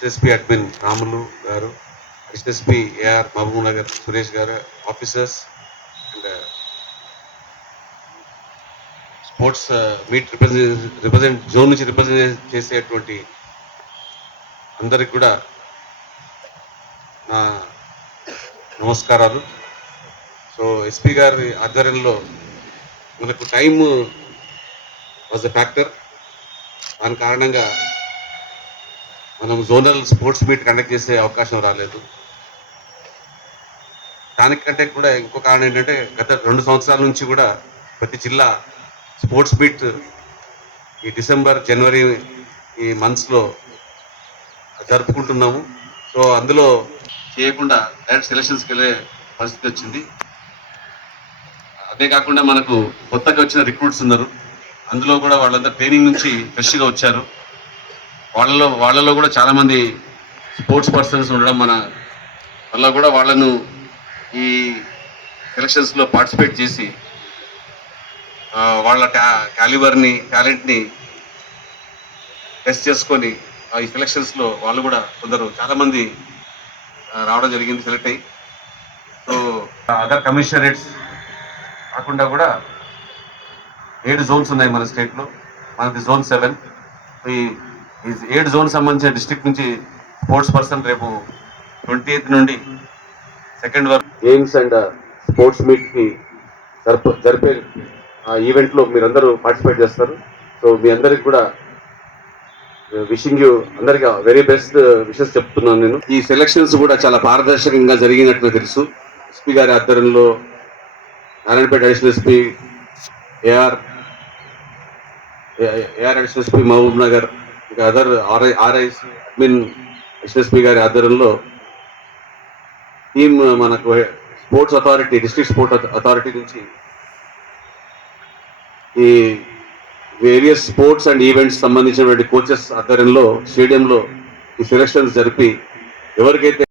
SSP admin Ramulu గారు, SSP AR Mahabub Nagar Suresh గారు, officers and sports meet represent zone నుంచి represent చేసేటువంటి అందరికి కూడా నా నమస్కారాలు. సో ఎస్పీ గారి ఆధ్వర్యంలో మనకు టైం వాజ్ ఎ ఫ్యాక్టర్. దాని కారణంగా మనం జోనల్ స్పోర్ట్స్ మీట్ కండక్ట్ చేసే అవకాశం రాలేదు. దానికంటే కూడా ఇంకో కారణం ఏంటంటే గత 2 సంవత్సరాల నుంచి కూడా ప్రతి జిల్లా స్పోర్ట్స్ మీట్ ఈ డిసెంబర్ జనవరి ఈ మంత్స్లో జరుపుకుంటున్నాము. సో అందులో చేయకుండా డైరెక్ట్ సెలక్షన్స్కి వెళ్ళే పరిస్థితి వచ్చింది. అదే కాకుండా మనకు కొత్తగా వచ్చిన రిక్రూట్స్ ఉన్నారు, అందులో కూడా వాళ్ళందరూ ట్రైనింగ్ నుంచి ఫ్రెష్గా వచ్చారు. వాళ్ళలో కూడా చాలామంది స్పోర్ట్స్ పర్సన్స్ ఉండడం మన వల్ల కూడా వాళ్ళను ఈ సెలక్షన్స్లో పార్టిసిపేట్ చేసి వాళ్ళ క్యాలిబర్ని టాలెంట్ని టెస్ట్ చేసుకొని ఈ సెలక్షన్స్లో వాళ్ళు కూడా చాలామంది రావడం జరిగింది, సెలెక్ట్ అయ్యి. సో అదర్ కమిషనరేట్స్ కాకుండా కూడా 7 జోన్స్ ఉన్నాయి మన స్టేట్లో. మనది జోన్ 7. ఈ 7 జోన్ సంబంధించిన డిస్ట్రిక్ట్ నుంచి స్పోర్ట్స్ పర్సన్ రేపు 28th నుండి 2nd వరకు గేమ్స్ అండ్ స్పోర్ట్స్ మీట్కి జరిపే ఈవెంట్లో మీరందరూ పార్టిసిపేట్ చేస్తారు. సో మీ అందరికి కూడా విషింగ్ యూ అందరికీ వెరీ బెస్ట్ విషెస్ చెప్తున్నాను నేను. ఈ సెలక్షన్స్ కూడా చాలా పారదర్శకంగా జరిగినట్లు తెలుసు. ఎస్పీ గారి ఆధ్వర్యంలో Narayanpet additional SP AR additional SP Mahbubnagar, ఇంకా other RIs admin additional SP గారి ఆధ్వర్యంలో టీమ్ మనకు sports authority, district sports authority నుంచి ఈ వేరియస్ స్పోర్ట్స్ అండ్ ఈవెంట్స్ సంబంధించినటువంటి కోచెస్ ఆధ్వర్యంలో స్టేడియంలో ఈ సెలక్షన్స్ జరిపి ఎవరికైతే